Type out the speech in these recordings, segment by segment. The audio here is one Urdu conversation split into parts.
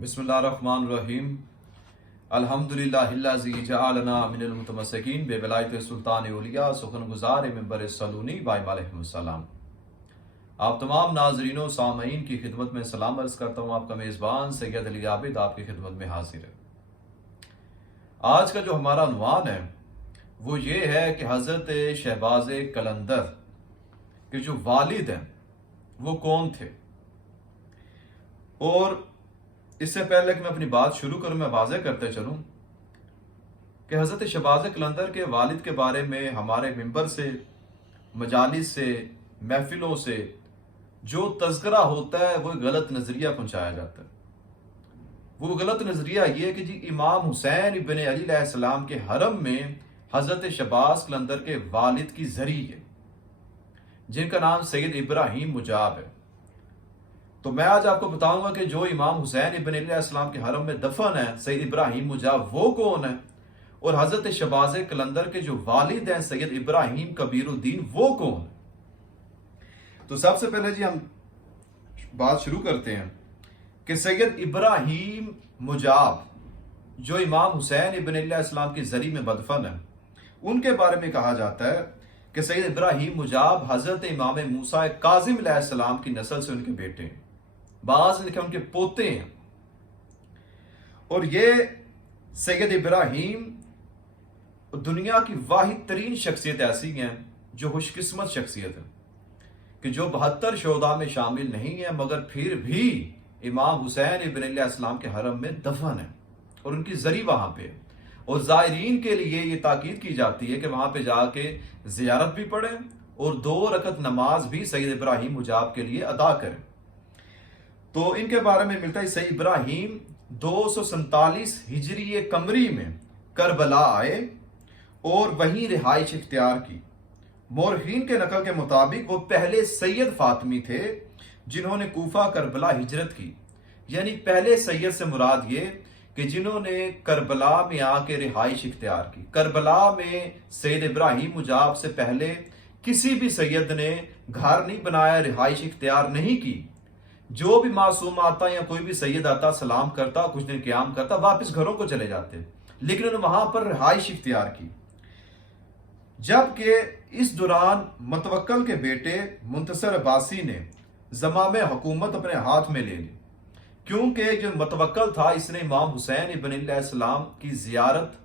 بسم اللہ الرحمن الرحیم الحمدللہ الذی جعلنا من المتمسکین بے ولایت سلطان اولیاء سخن گزار منبر سلونی بھائی علیہ السلام۔ آپ تمام ناظرین و سامعین کی خدمت میں سلام عرض کرتا ہوں۔ آپ کا میزبان سید علی عابد آپ کی خدمت میں حاضر ہے۔ آج کا جو ہمارا عنوان ہے وہ یہ ہے کہ حضرت شہباز قلندر کے جو والد ہیں وہ کون تھے، اور اس سے پہلے کہ میں اپنی بات شروع کروں میں واضح کرتے چلوں کہ حضرت شہباز قلندر کے والد کے بارے میں ہمارے منبر سے، مجالس سے، محفلوں سے جو تذکرہ ہوتا ہے وہ غلط نظریہ پہنچایا جاتا ہے۔ وہ غلط نظریہ یہ کہ جی امام حسین ابن علی علیہ السلام کے حرم میں حضرت شہباز قلندر کے والد کی زری ہے جن کا نام سید ابراہیم مجاب ہے۔ تو میں آج آپ کو بتاؤں گا کہ جو امام حسین ابن علی علیہ السلام کے حرم میں دفن ہے سید ابراہیم مجاب وہ کون ہے، اور حضرت شہباز قلندر کے جو والد ہیں سید ابراہیم کبیر الدین وہ کون ہے۔ تو سب سے پہلے جی ہم بات شروع کرتے ہیں کہ سید ابراہیم مجاب جو امام حسین ابن علی علیہ السلام کی زری میں بدفن ہے، ان کے بارے میں کہا جاتا ہے کہ سید ابراہیم مجاب حضرت امام موسیٰ کاظم علیہ السلام کی نسل سے ان کے بیٹے ہیں، بعض لکھے ان کے پوتے ہیں۔ اور یہ سید ابراہیم دنیا کی واحد ترین شخصیت ایسی ہیں جو خوش قسمت شخصیت ہے کہ جو 72 شہداء میں شامل نہیں ہے، مگر پھر بھی امام حسین ابن علیہ السلام کے حرم میں دفن ہے اور ان کی زری وہاں پہ ہے۔ اور زائرین کے لیے یہ تاکید کی جاتی ہے کہ وہاں پہ جا کے زیارت بھی پڑھیں اور 2 رکعت نماز بھی سید ابراہیم مجاب کے لیے ادا کریں۔ تو ان کے بارے میں ملتا ہے سید ابراہیم 247 ہجری قمری میں کربلا آئے اور وہیں رہائش اختیار کی۔ مورخین کے نقل کے مطابق وہ پہلے سید فاطمی تھے جنہوں نے کوفہ کربلا ہجرت کی، یعنی پہلے سید سے مراد یہ کہ جنہوں نے کربلا میں آ کے رہائش اختیار کی۔ کربلا میں سید ابراہیم مجاب سے پہلے کسی بھی سید نے گھر نہیں بنایا، رہائش اختیار نہیں کی۔ جو بھی معصوم آتا یا کوئی بھی سید آتا سلام کرتا، کچھ دن قیام کرتا، واپس گھروں کو چلے جاتے، لیکن انہوں نے وہاں پر رہائش اختیار کی۔ جبکہ اس دوران متوکل کے بیٹے منتصر عباسی نے زمام حکومت اپنے ہاتھ میں لے لی، کیونکہ جو متوکل تھا اس نے امام حسین ابن علیہ السلام کی زیارت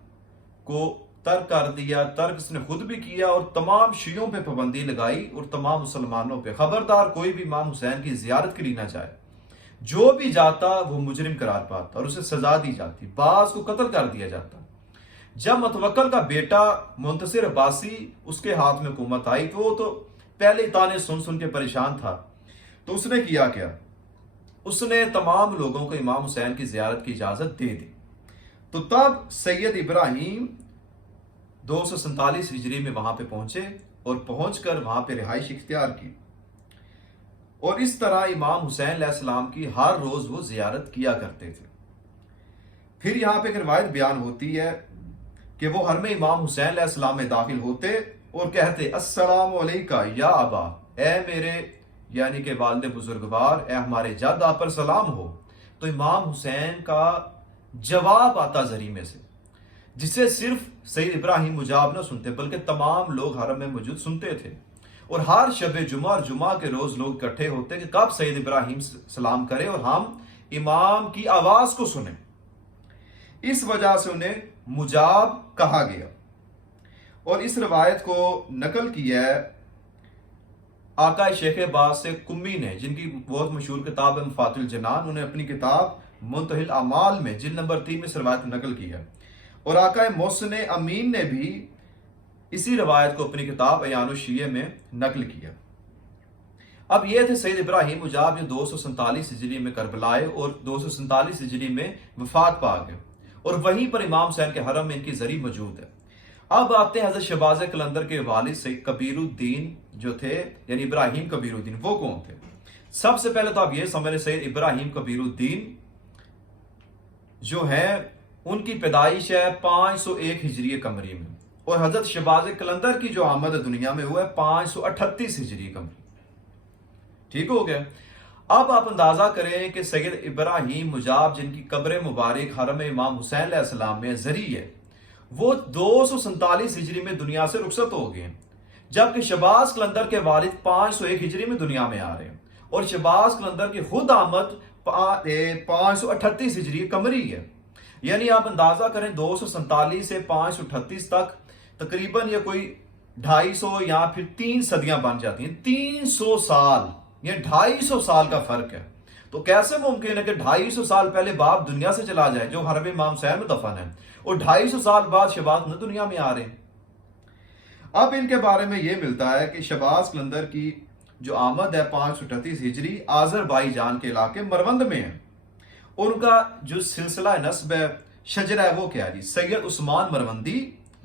کو ترک کر دیا، ترک اس نے خود بھی کیا اور تمام شیعوں پہ پابندی لگائی اور تمام مسلمانوں پہ خبردار کوئی بھی امام حسین کی زیارت کے لیے نہ جائے، جو بھی جاتا وہ مجرم قرار پاتا اور اسے سزا دی جاتی، بعض کو قتل کر دیا جاتا۔ جب متوکل کا بیٹا منتصر عباسی اس کے ہاتھ میں حکومت آئی تو وہ تو پہلے تانے سن سن کے پریشان تھا، تو اس نے کیا اس نے تمام لوگوں کو امام حسین کی زیارت کی اجازت دے دی۔ تو تب سید ابراہیم 247 ہجری میں وہاں پہ پہنچے اور پہنچ کر وہاں پہ رہائش اختیار کی، اور اس طرح امام حسین علیہ السلام کی ہر روز وہ زیارت کیا کرتے تھے۔ پھر یہاں پہ ایک روایت بیان ہوتی ہے کہ وہ حرم امام حسین علیہ السلام میں داخل ہوتے اور کہتے السلام علیکہ یا ابا، اے میرے یعنی کہ والد بزرگوار، اے ہمارے جد، آپ پر سلام ہو۔ تو امام حسین کا جواب آتا زری میں سے، جسے صرف سید ابراہیم مجاب نہ سنتے بلکہ تمام لوگ حرم میں موجود سنتے تھے، اور ہر شب جمعہ اور جمعہ کے روز لوگ اکٹھے ہوتے کہ کب سید ابراہیم سلام کرے اور ہم امام کی آواز کو سنیں۔ اس وجہ سے انہیں مجاب کہا گیا، اور اس روایت کو نقل کیا ہے آقا شیخ باز سے کمی نے، جن کی بہت مشہور کتاب ہے مفاتیح الجنان، انہیں اپنی کتاب منتہی الاعمال میں جلد نمبر 3 میں اس روایت کو نقل کیا، اور آقا محسن امین نے بھی اسی روایت کو اپنی کتاب عیان الشیعہ میں نقل کیا۔ اب یہ تھے سید ابراہیم مجاب جو 247 ہجری میں کربلا آئے اور 247 ہجری میں وفات پا گئے، اور وہیں پر امام حسین کے حرم میں ان کی زری موجود ہے۔ اب آتے ہیں حضرت شہباز قلندر کے والد سید کبیر الدین جو تھے، یعنی ابراہیم کبیر الدین، وہ کون تھے؟ سب سے پہلے تو آپ یہ سمجھ لیں سید ابراہیم کبیر الدین جو ہے ان کی پیدائش ہے 501 ہجری قمری میں، اور حضرت شہباز قلندر کی جو آمد دنیا میں ہوا ہے 538 ہجری قمری۔ ٹھیک ہو گیا؟ اب آپ اندازہ کریں کہ سید ابراہیم مجاب جن کی قبر مبارک حرم امام حسین علیہ السلام میں زرعی ہے، وہ 247 ہجری میں دنیا سے رخصت ہو گئے، جبکہ شہباز قلندر کے والد 501 ہجری میں دنیا میں آ رہے ہیں، اور شہباز قلندر کی خود آمد 538 ہجری قمری ہے۔ یعنی آپ اندازہ کریں 247 سے 538 تک تقریباً یہ کوئی 250 یا پھر 3 صدیاں بن جاتی ہیں۔ 300 سال، یہ 250 سال کا فرق ہے۔ تو کیسے ممکن ہے کہ 250 سال پہلے باپ دنیا سے چلا جائے جو حرم امام حسین میں دفن ہے، اور 250 سال بعد شہباز قلندر دنیا میں آ رہے ہیں؟ اب ان کے بارے میں یہ ملتا ہے کہ شہباز قلندر کی جو آمد ہے 538 ہجری آذربائی جان کے علاقے مروند میں ہے، اور ان کا جو سلسلہ نسب ہے، شجرہ ہے، وہ کیا ہے؟ سید عثمان مروندی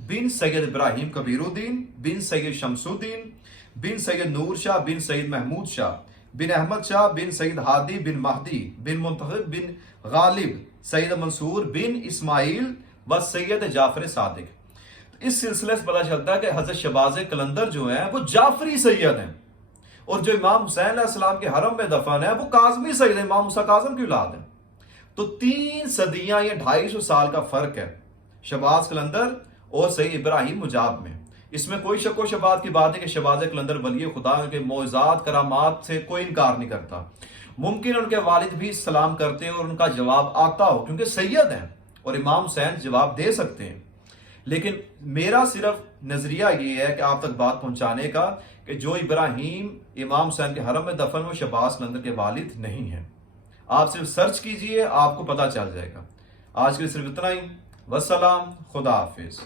بن سید ابراہیم کبیر الدین بن سید شمس الدین بن سید نور شاہ بن سید محمود شاہ بن احمد شاہ بن سید ہادی بن مہدی بن منتخب بن غالب سید منصور بن اسماعیل و سید جعفر صادق۔ اس سلسلے سے پتہ چلتا ہے کہ حضرت شہباز قلندر جو ہیں وہ جعفری سید ہیں، اور جو امام حسین علیہ السلام کے حرم میں دفن ہے وہ کاظمی سید ہیں، امام موسیٰ کاظم کی اولاد ہیں۔ تو 3 صدیاں یا 250 سال کا فرق ہے شہباز قلندر اور سید ابراہیم مجاب میں۔ اس میں کوئی شک و شبہات کی بات ہے کہ شہباز قلندر ولی خدا کے معجزات کرامات سے کوئی انکار نہیں کرتا۔ ممکن ان کے والد بھی سلام کرتے ہیں اور ان کا جواب آتا ہو، کیونکہ سید ہیں اور امام حسین جواب دے سکتے ہیں، لیکن میرا صرف نظریہ یہ ہے کہ آپ تک بات پہنچانے کا کہ جو ابراہیم امام حسین کے حرم میں دفن وہ شہباز قلندر کے والد نہیں ہیں۔ آپ صرف سرچ کیجئے، آپ کو پتہ چل جائے گا۔ آج کے لیے صرف اتنا ہی۔ والسلام، خدا حافظ۔